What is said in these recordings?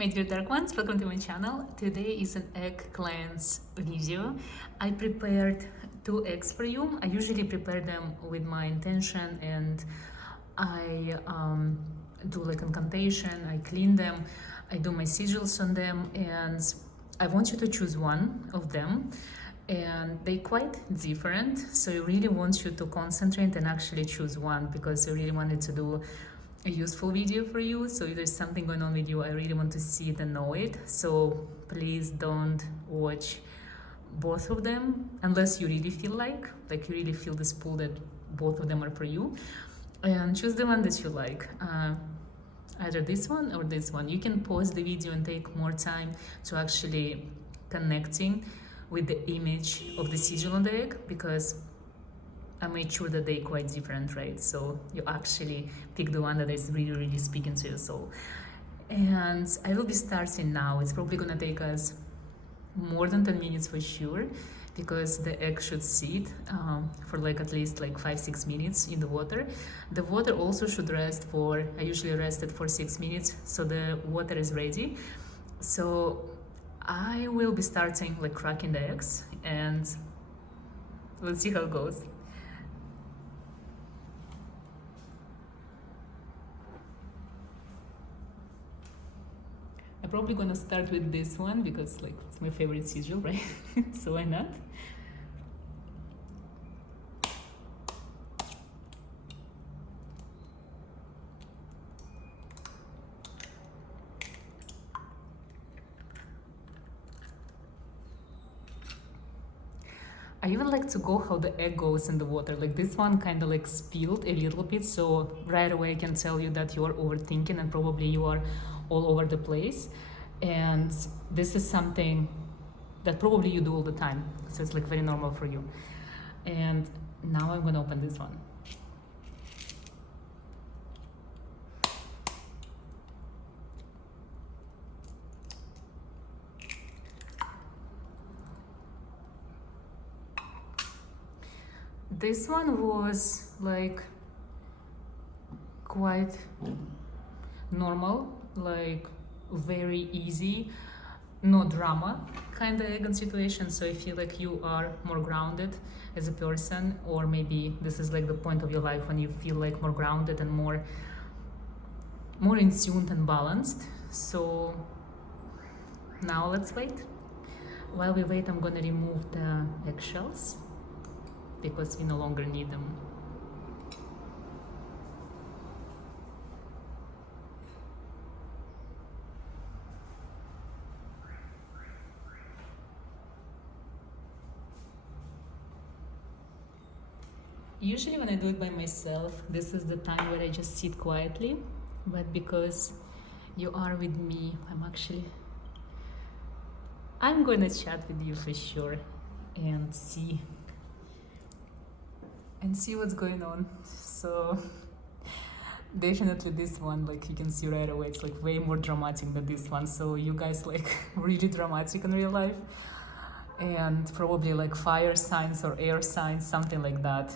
My dear dark ones, welcome to my channel. Today is an egg cleanse video. I prepared 2 eggs for you. I usually prepare them with my intention and I do like incantation, I clean them, I do my sigils on them, and I want you to choose one of them. And they're quite different, so I really want you to concentrate and actually choose one, because I really wanted to do a useful video for you. So if there's something going on with you, I really want to see it and know it. So please don't watch both of them unless you really feel like you really feel this pull that both of them are for you, and choose the one that you like, either this one or this one. You can pause the video and take more time to actually connecting with the image of the sigil on the egg, because I made sure that they're quite different, right? So you actually pick the one that is really, really speaking to your soul. And I will be starting now. It's probably gonna take us more than 10 minutes for sure, because the egg should sit for like at least like 5-6 minutes in the water. The water also should rest for, I usually rest it for 6 minutes, so the water is ready. So I will be starting like cracking the eggs, and let's see how it goes. I'm probably gonna start with this one because like it's my favorite sigil, right? So why not? I even like to go how the egg goes in the water. Like this one kind of like spilled a little bit, so right away I can tell you that you are overthinking and probably you are all over the place. And this is something that probably you do all the time, so it's like very normal for you. And now I'm gonna open this one. This one was like quite normal, like very easy, no drama kind of egg on situation. So I feel like you are more grounded as a person, or maybe this is like the point of your life when you feel like more grounded and more in tune and balanced. So now let's wait. While we wait, I'm gonna remove the eggshells because we no longer need them. Usually when I do it by myself, this is the time where I just sit quietly, but because you are with me, I'm gonna chat with you for sure and see what's going on. So definitely this one, like you can see right away, it's like way more dramatic than this one. So you guys like really dramatic in real life, and probably like fire signs or air signs, something like that.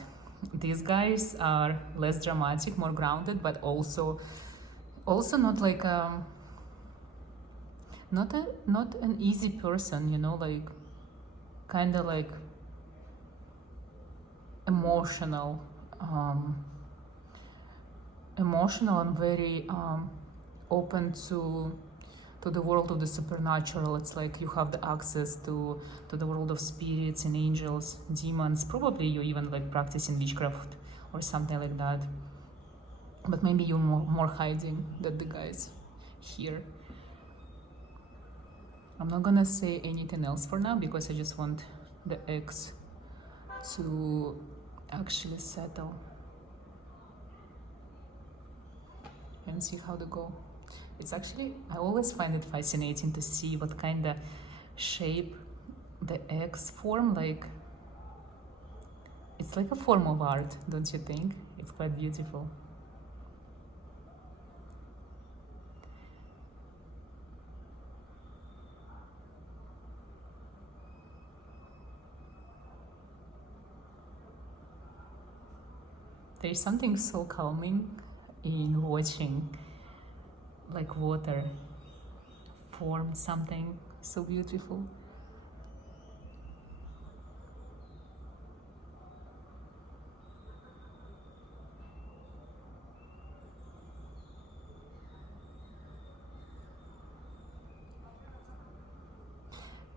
These guys are less dramatic, more grounded, but also not like not an easy person, you know, like kind of like emotional and very open to the world of the supernatural. It's like you have the access to the world of spirits and angels, demons. Probably you even like practicing witchcraft or something like that, but maybe you're more hiding than the guys here. I'm not gonna say anything else for now because I just want the eggs to actually settle and see how they go. It's actually, I always find it fascinating to see what kind of shape the eggs form. Like it's like a form of art, don't you think? It's quite beautiful. There's something so calming in watching like water form something so beautiful.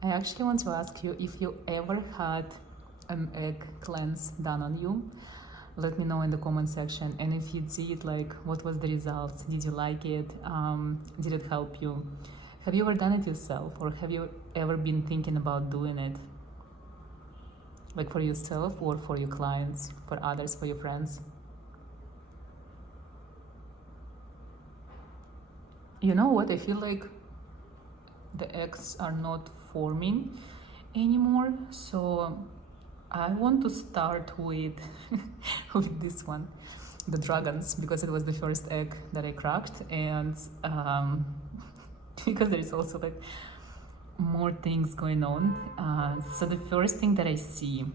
I actually want to ask you if you ever had an egg cleanse done on you. Let me know in the comment section. And if you did, like, what was the results? Did you like it? Did it help you? Have you ever done it yourself, or have you ever been thinking about doing it? Like for yourself or for your clients, for others, for your friends? You know what? I feel like the eggs are not forming anymore, so I want to start with with this one, the dragons, because it was the first egg that I cracked, and because there is also like more things going on. So the first thing that I see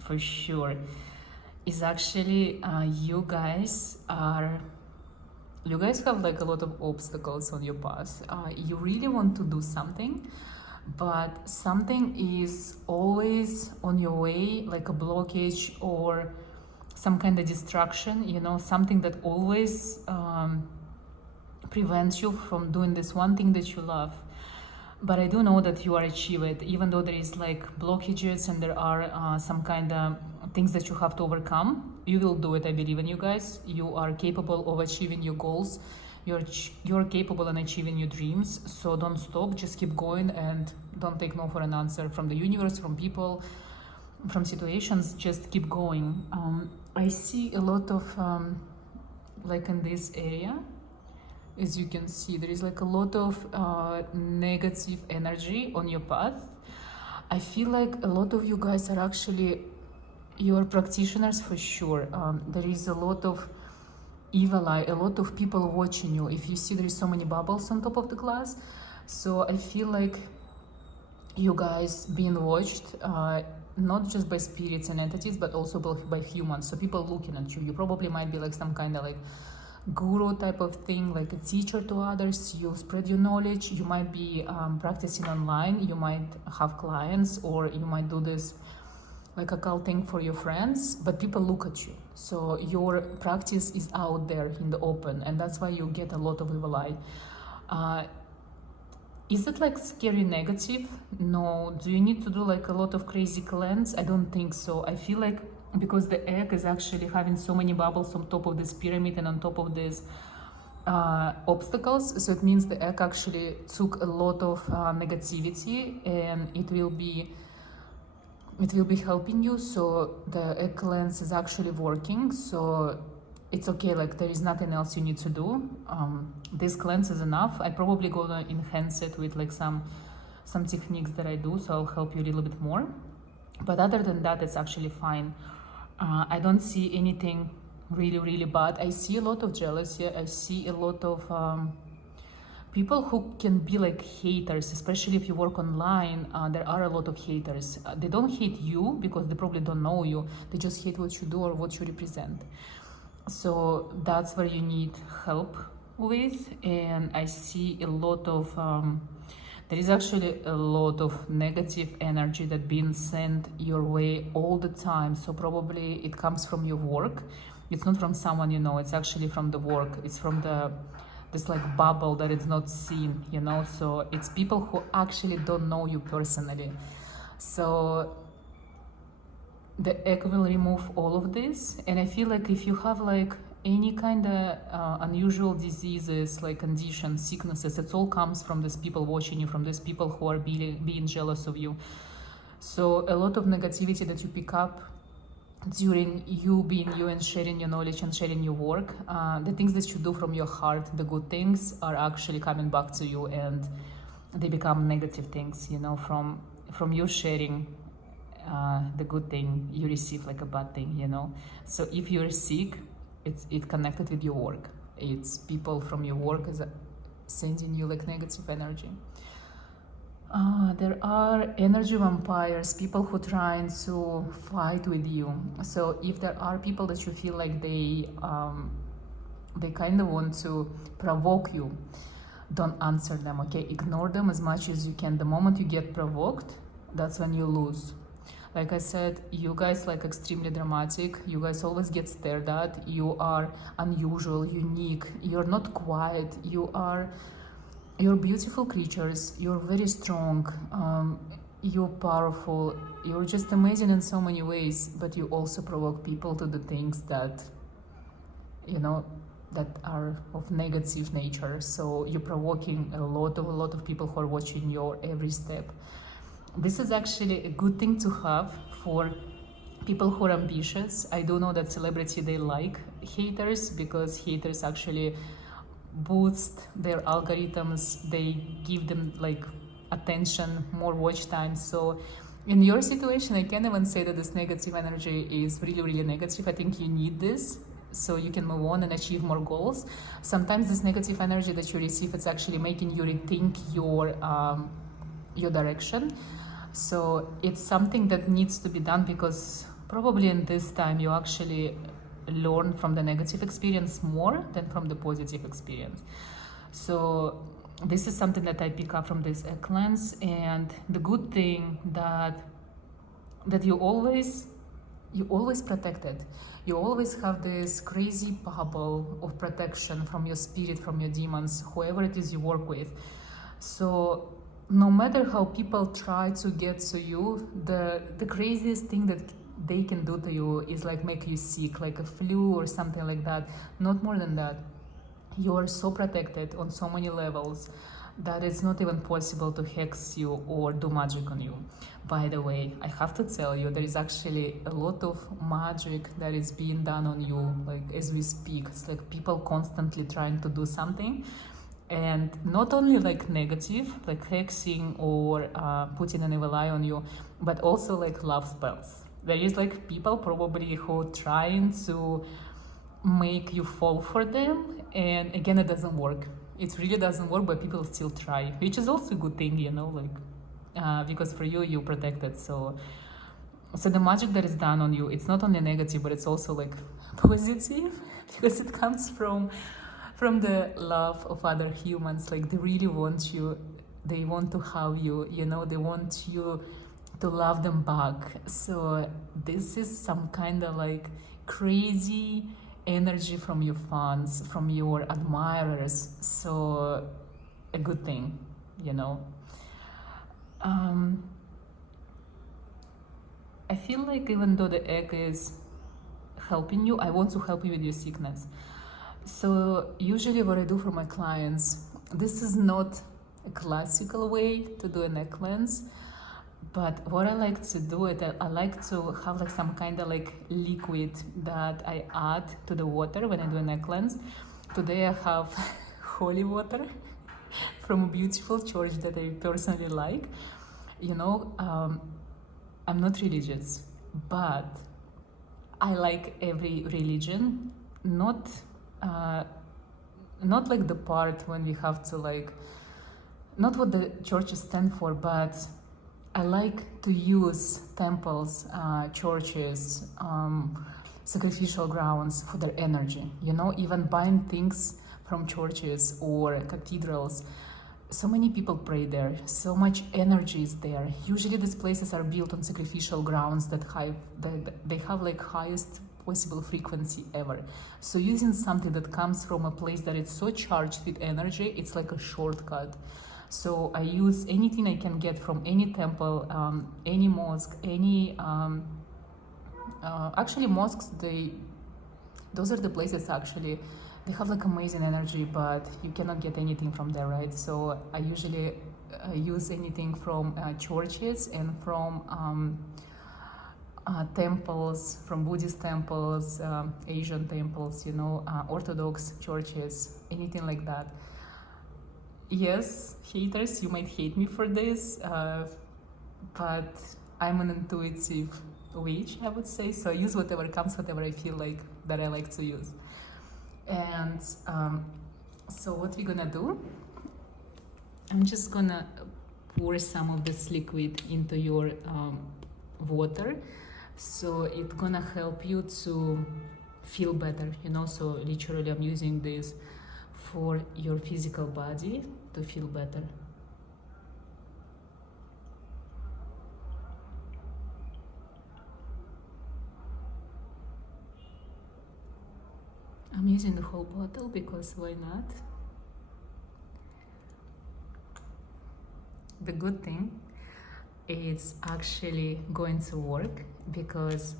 for sure is actually you guys have like a lot of obstacles on your path. You really want to do something, but something is always on your way, like a blockage or some kind of distraction, you know, something that always prevents you from doing this one thing that you love. But I do know that you are achieve it, even though there is like blockages and there are some kind of things that you have to overcome. You will do it. I believe in you guys. You are capable of achieving your goals. You're capable of achieving your dreams. So don't stop. Just keep going and don't take no for an answer from the universe, from people, from situations. Just keep going. I see a lot of like in this area. As you can see, there is like a lot of negative energy on your path. I feel like a lot of you guys are actually, you are practitioners for sure. There is a lot of evil eye, a lot of people watching you. If you see, there is so many bubbles on top of the glass. So I feel like you guys being watched, not just by spirits and entities, but also by humans. So people looking at you. You probably might be like some kind of like guru type of thing, like a teacher to others. You spread your knowledge. You might be practicing online. You might have clients, or you might do this like occult thing for your friends, but people look at you. So your practice is out there in the open, and that's why you get a lot of evil eye. Is it like scary negative? No. Do you need to do like a lot of crazy cleanse? I don't think so. I feel like because the egg is actually having so many bubbles on top of this pyramid and on top of these obstacles, so it means the egg actually took a lot of negativity, and it will be helping you. So the egg cleanse is actually working, so it's okay. Like there is nothing else you need to do. This cleanse is enough. I probably gonna enhance it with like some techniques that I do, so I'll help you a little bit more. But other than that, it's actually fine. I don't see anything really bad. I see a lot of jealousy. I see a lot of people who can be like haters, especially if you work online. There are a lot of haters. They don't hate you because they probably don't know you. They just hate what you do or what you represent. So that's where you need help with. And I see a lot of there is actually a lot of negative energy that being sent your way all the time. So probably it comes from your work. It's not from someone you know. It's actually from the work. It's from this like bubble that is not seen, you know. So it's people who actually don't know you personally. So the egg will remove all of this. And I feel like if you have like any kind of unusual diseases, like conditions, sicknesses, it all comes from these people watching you, from these people who are being jealous of you. So a lot of negativity that you pick up during you being you and sharing your knowledge and sharing your work, the things that you do from your heart, the good things, are actually coming back to you, and they become negative things, you know. From you sharing the good thing, you receive like a bad thing, you know. So if you're sick, it's connected with your work. It's people from your work is sending you like negative energy. There are energy vampires, people who trying to fight with you. So if there are people that you feel like they kind of want to provoke you, don't answer them, okay? Ignore them as much as you can. The moment you get provoked, that's when you lose. Like I said, you guys like extremely dramatic. You guys always get stared at. You are unusual, unique. You're not quiet. You're beautiful creatures. You're very strong. You're powerful. You're just amazing in so many ways. But you also provoke people to do things that, you know, that are of negative nature. So you're provoking a lot of people who are watching your every step. This is actually a good thing to have for people who are ambitious. I do know that celebrity, they like haters because haters actually boost their algorithms. They give them like attention, more watch time. So in your situation, I can't even say that this negative energy is really negative. I think you need this so you can move on and achieve more goals. Sometimes this negative energy that you receive, it's actually making you rethink your direction. So it's something that needs to be done because probably in this time you actually learn from the negative experience more than from the positive experience. So this is something that I pick up from this cleanse. And the good thing that you always protected. You always have this crazy bubble of protection from your spirit, from your demons, whoever it is you work with. So no matter how people try to get to you, the craziest thing that they can do to you is like make you sick, like a flu or something like that. Not more than that. You are so protected on so many levels that it's not even possible to hex you or do magic on you. By the way, I have to tell you, there is actually a lot of magic that is being done on you, like as we speak. It's like people constantly trying to do something. And not only like negative, like hexing or putting an evil eye on you, but also like love spells. There is like people probably who are trying to make you fall for them, and again, it doesn't work. It really doesn't work, but people still try, which is also a good thing, you know, like because for you, you're protected. So the magic that is done on you, it's not only negative, but it's also like positive because it comes from the love of other humans. Like they really want you, they want to have you, you know, they want you to love them back. So this is some kind of like crazy energy from your fans, from your admirers. So a good thing, you know. I feel like even though the egg is helping you, I want to help you with your sickness. So usually what I do for my clients, this is not a classical way to do a neck cleanse, but what I like to do is that I like to have like some kind of like liquid that I add to the water when I do a neck cleanse. Today I have holy water from a beautiful church that I personally like. You know, I'm not religious, but I like every religion, not like the part when we have to like, not what the churches stand for, but I like to use temples, churches, sacrificial grounds for their energy, you know, even buying things from churches or cathedrals. So many people pray there, so much energy is there. Usually these places are built on sacrificial grounds that they have like highest possible frequency ever. So using something that comes from a place that is so charged with energy, it's like a shortcut. So I use anything I can get from any temple, any mosque, any actually mosques, those are the places actually, they have like amazing energy, but you cannot get anything from there, right? So I usually use anything from churches and from temples, from Buddhist temples, Asian temples, you know, Orthodox churches, anything like that. Yes, haters, you might hate me for this, but I'm an intuitive witch, I would say. So I use whatever comes, whatever I feel like that I like to use. And so what we're gonna do, I'm just gonna pour some of this liquid into your water. So it's gonna help you to feel better, you know. So literally I'm using this for your physical body, to feel better. I'm using the whole bottle because why not? The good thing is actually going to work because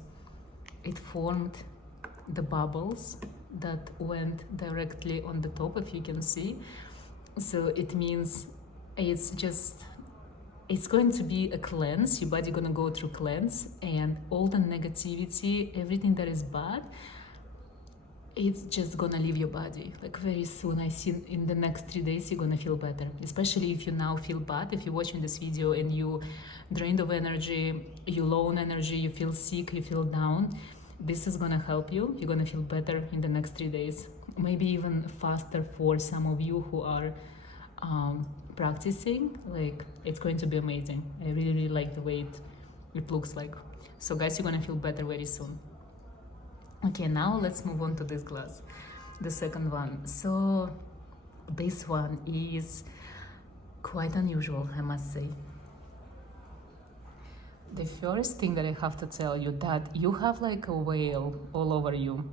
it formed the bubbles that went directly on the top, if you can see. So it means it's going to be a cleanse. Your body gonna go through cleanse, and all the negativity, everything that is bad, it's just gonna leave your body like very soon. I see in the next 3 days you're gonna feel better, especially if you now feel bad. If you're watching this video and you drained of energy, you low on energy, you feel sick, you feel down, this is gonna help you. You're gonna feel better in the next 3 days, maybe even faster for some of you who are practicing. Like, it's going to be amazing. I really like the way it looks like. So guys, you're gonna feel better very soon. Okay, now let's move on to this glass, the second one. So this one is quite unusual, I must say. The first thing that I have to tell you, that you have like a whale all over you.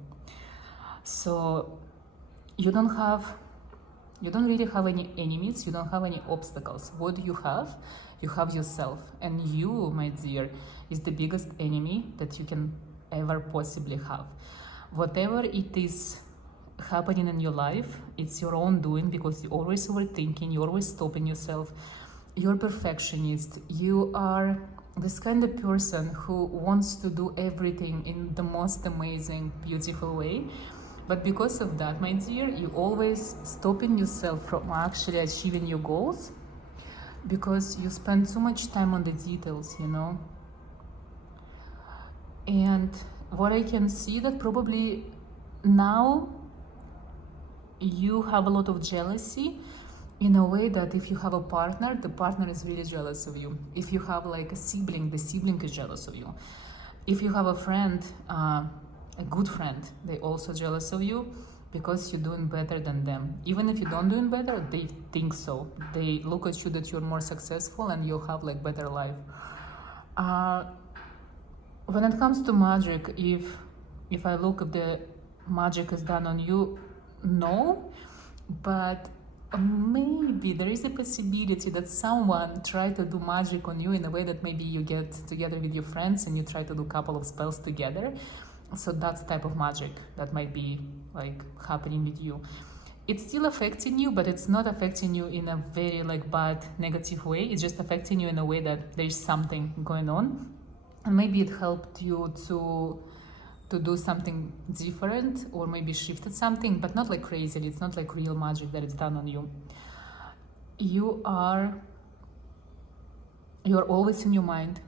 So you don't really have any enemies, you don't have any obstacles. What do you have? You have yourself, and you, my dear, is the biggest enemy that you can ever possibly have. Whatever it is happening in your life, it's your own doing, because you're always overthinking, you're always stopping yourself, you're a perfectionist, you are this kind of person who wants to do everything in the most amazing, beautiful way. But because of that, my dear, you always stopping yourself from actually achieving your goals, because you spend too much time on the details, you know. And what I can see, that probably now you have a lot of jealousy, in a way that if you have a partner, the partner is really jealous of you. If you have like a sibling, the sibling is jealous of you. If you have a friend, a good friend, they also jealous of you, because you're doing better than them. Even if you don't doing better, they think so. They look at you that you're more successful and you have like better life. When it comes to magic, if I look at the magic is done on you, no, but maybe there is a possibility that someone tried to do magic on you in a way that maybe you get together with your friends and you try to do a couple of spells together. So that's the type of magic that might be like happening with you. It's still affecting you, but it's not affecting you in a very like bad, negative way. It's just affecting you in a way that there's something going on. And maybe it helped you to do something different, or maybe shifted something, but not like crazily. It's not like real magic that it's done on you. You're always in your mind.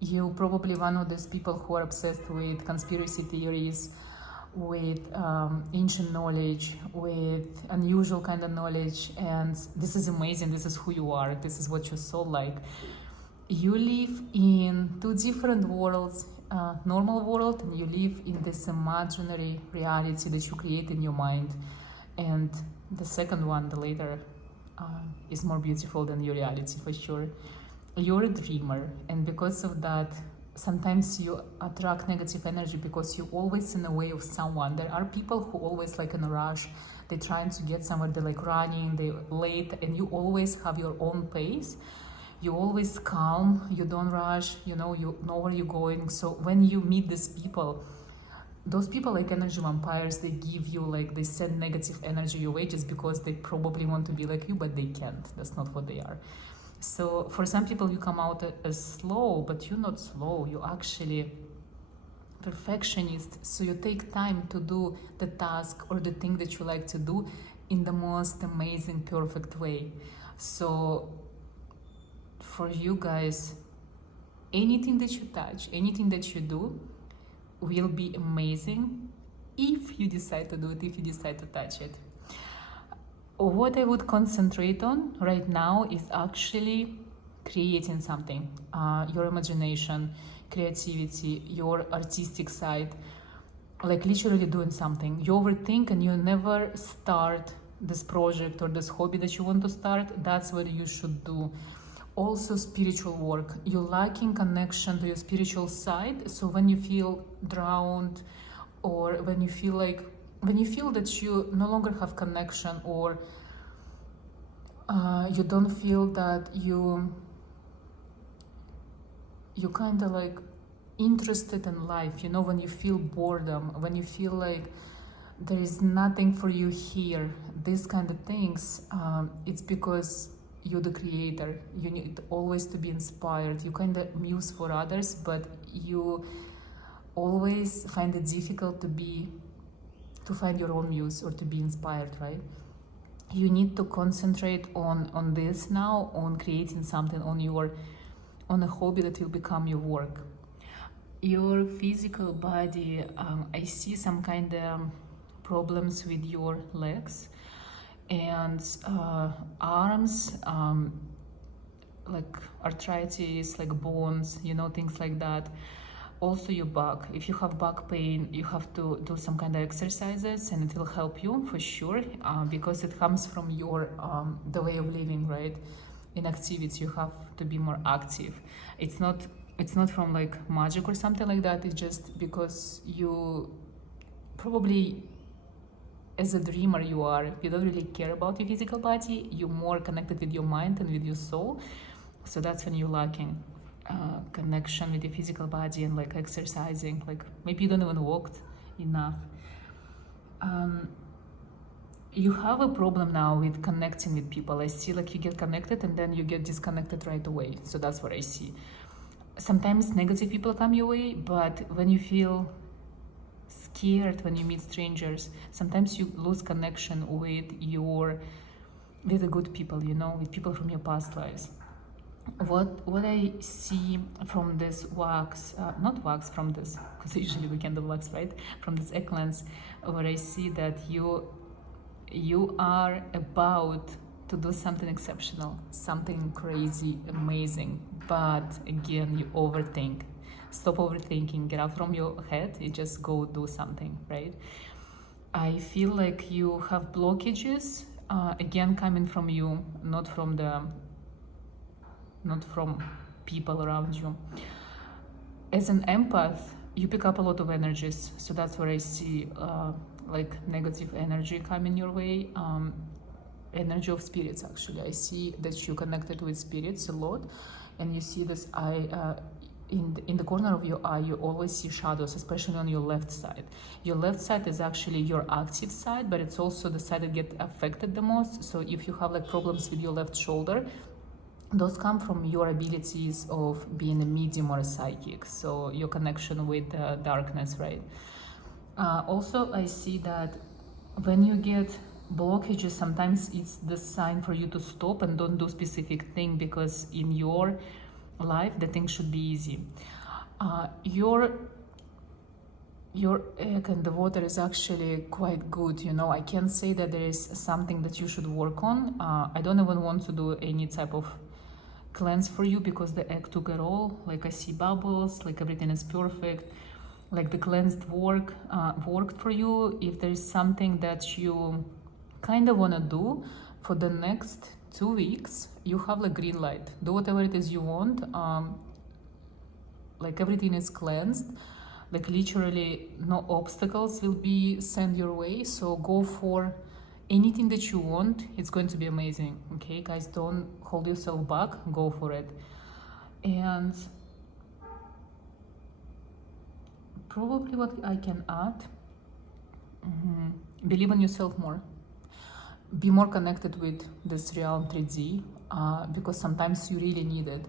You're probably one of those people who are obsessed with conspiracy theories, with ancient knowledge, with unusual kind of knowledge, and this is amazing. This is who you are. This is what your soul like. You live in two different worlds, normal world, and you live in this imaginary reality that you create in your mind. And the second one, the later, is more beautiful than your reality for sure. You're a dreamer, and because of that, sometimes you attract negative energy because you're always in the way of someone. There are people who always like in a rush. They're trying to get somewhere, they're like running, they're late, and you always have your own pace. You're always calm, you don't rush, you know where you're going. So when you meet these people, those people like energy vampires, they give you like, they send negative energy your way just because they probably want to be like you, but they can't. That's not what they are. So for some people you come out as slow, but you're not slow, you're actually perfectionist. So you take time to do the task or the thing that you like to do in the most amazing, perfect way. So for you guys, anything that you touch, anything that you do will be amazing if you decide to do it, if you decide to touch it. What I would concentrate on right now is actually creating something, your imagination, creativity, your artistic side, like literally doing something. You overthink and you never start this project or this hobby that you want to start, that's what you should do. Also spiritual work, you're lacking connection to your spiritual side. So when you feel drowned, or when you feel that you no longer have connection, or you don't feel that you kind of like interested in life, you know, when you feel boredom, when you feel like there is nothing for you here, these kind of things, it's because you're the creator. You need always to be inspired. You kind of muse for others, but you always find it difficult to find your own muse or to be inspired, right? You need to concentrate on this now, on creating something, on a hobby that will become your work. Your physical body, I see some kind of problems with your legs and arms, like arthritis, like bones, you know, things like that. Also your back, if you have back pain, you have to do some kind of exercises, and it will help you for sure, because it comes from your the way of living, right? In activity, you have to be more active. It's not from like magic or something like that. It's just because you probably, as a dreamer, you don't really care about your physical body. You're more connected with your mind and with your soul. So that's when you're lacking connection with your physical body and like exercising. Like maybe you don't even walked enough. You have a problem now with connecting with people. I see like you get connected and then you get disconnected right away. So that's what I see. Sometimes negative people come your way, but when you feel scared, when you meet strangers, sometimes you lose connection with the good people, you know, with people from your past lives. What I see from this wax, not wax, from this, because usually we can do wax, right? From this egg cleanse, where I see that you are about to do something exceptional, something crazy, amazing, but again, you overthink. Stop overthinking, get out from your head, you just go do something, right? I feel like you have blockages, again, coming from you, not from people around you. As an empath, you pick up a lot of energies, so that's where I see like negative energy coming your way, energy of spirits. Actually, I see that you connected with spirits a lot, and you see this in the corner of your eye. You always see shadows, especially on your left side. Your left side is actually your active side, but it's also the side that gets affected the most. So if you have like problems with your left shoulder, those come from your abilities of being a medium or a psychic, so your connection with darkness, right? Also, I see that when you get blockages, sometimes it's the sign for you to stop and don't do specific thing, because in your life the thing should be easy. Your egg and the water is actually quite good, you know. I can't say that there is something that you should work on. I don't even want to do any type of cleanse for you, because the egg took it all. Like I see bubbles, like everything is perfect, like the cleansed worked for you. If there is something that you kind of want to do for the next 2 weeks, you have like green light. Do whatever it is you want. Like everything is cleansed, like literally no obstacles will be sent your way. So go for anything that you want. It's going to be amazing. Okay, guys, don't hold yourself back, go for it. And probably what I can add, believe in yourself more. Be more connected with this realm 3D, because sometimes you really need it.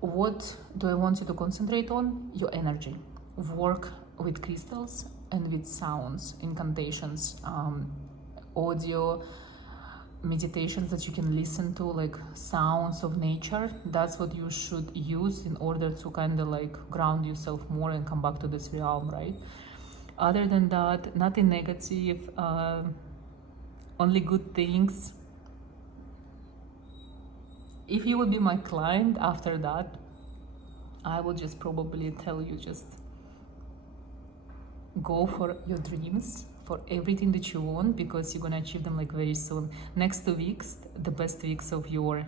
What do I want you to concentrate on? Your energy. Work with crystals and with sounds, incantations, audio, meditations that you can listen to, like sounds of nature. That's what you should use in order to kind of like ground yourself more and come back to this realm, right? Other than that, nothing negative, only good things. If you would be my client after that, I would just probably tell you, just go for your dreams, for everything that you want, because you're gonna achieve them like very soon. Next 2 weeks, the best weeks of your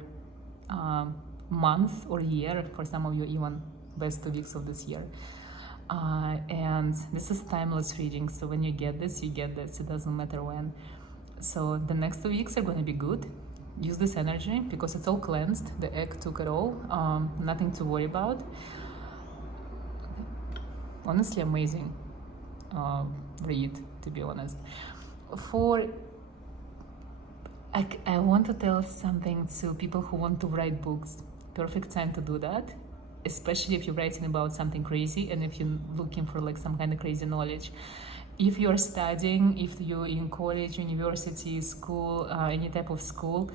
month or year, for some of you even best 2 weeks of this year. And this is timeless reading, so when you get this, you get this. It doesn't matter when. So the next 2 weeks are gonna be good. Use this energy because it's all cleansed. The egg took it all. Nothing to worry about. Honestly, amazing read, to be honest. I want to tell something to people who want to write books. Perfect time to do that, especially if you're writing about something crazy and if you're looking for like some kind of crazy knowledge. If you're studying, if you're in college, university, school, any type of school,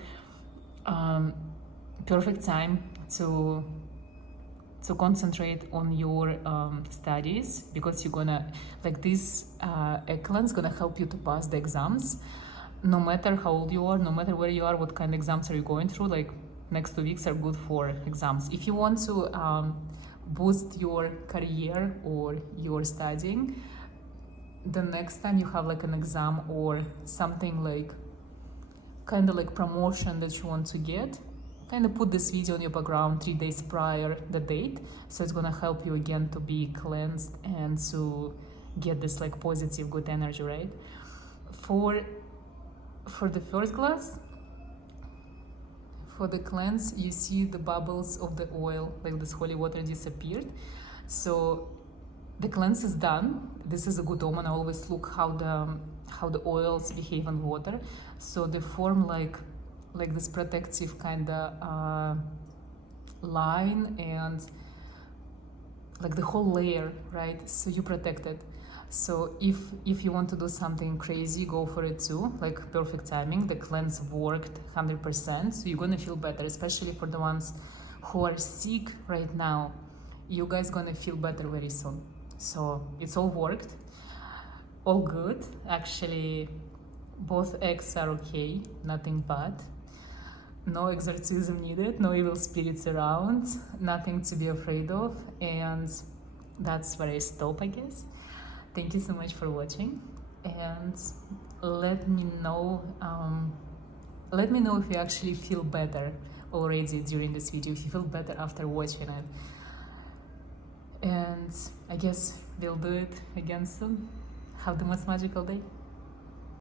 perfect time to concentrate on your studies, because you're gonna, like this Eklan's gonna help you to pass the exams, no matter how old you are, no matter where you are, what kind of exams are you going through. Like next 2 weeks are good for exams. If you want to boost your career or your studying, the next time you have like an exam or something like kind of like promotion that you want to get, kind of put this video on your background 3 days prior the date, so it's gonna help you again to be cleansed and to get this like positive good energy, right? For the first glass, for the cleanse, you see the bubbles of the oil, like this holy water disappeared. So the cleanse is done. This is a good omen. I always look how the oils behave in water. So they form like this protective kind of line and like the whole layer, right? So you protect it. So if you want to do something crazy, go for it too. Like perfect timing. The cleanse worked 100%. So you're gonna feel better, especially for the ones who are sick right now. You guys gonna feel better very soon. So it's all worked, all good. Actually, both eggs are okay, nothing bad. No exorcism needed, no evil spirits around, nothing to be afraid of, and that's where I stop, I guess. Thank you so much for watching, and let me know if you actually feel better already during this video, if you feel better after watching it. And I guess we'll do it again soon. Have the most magical day.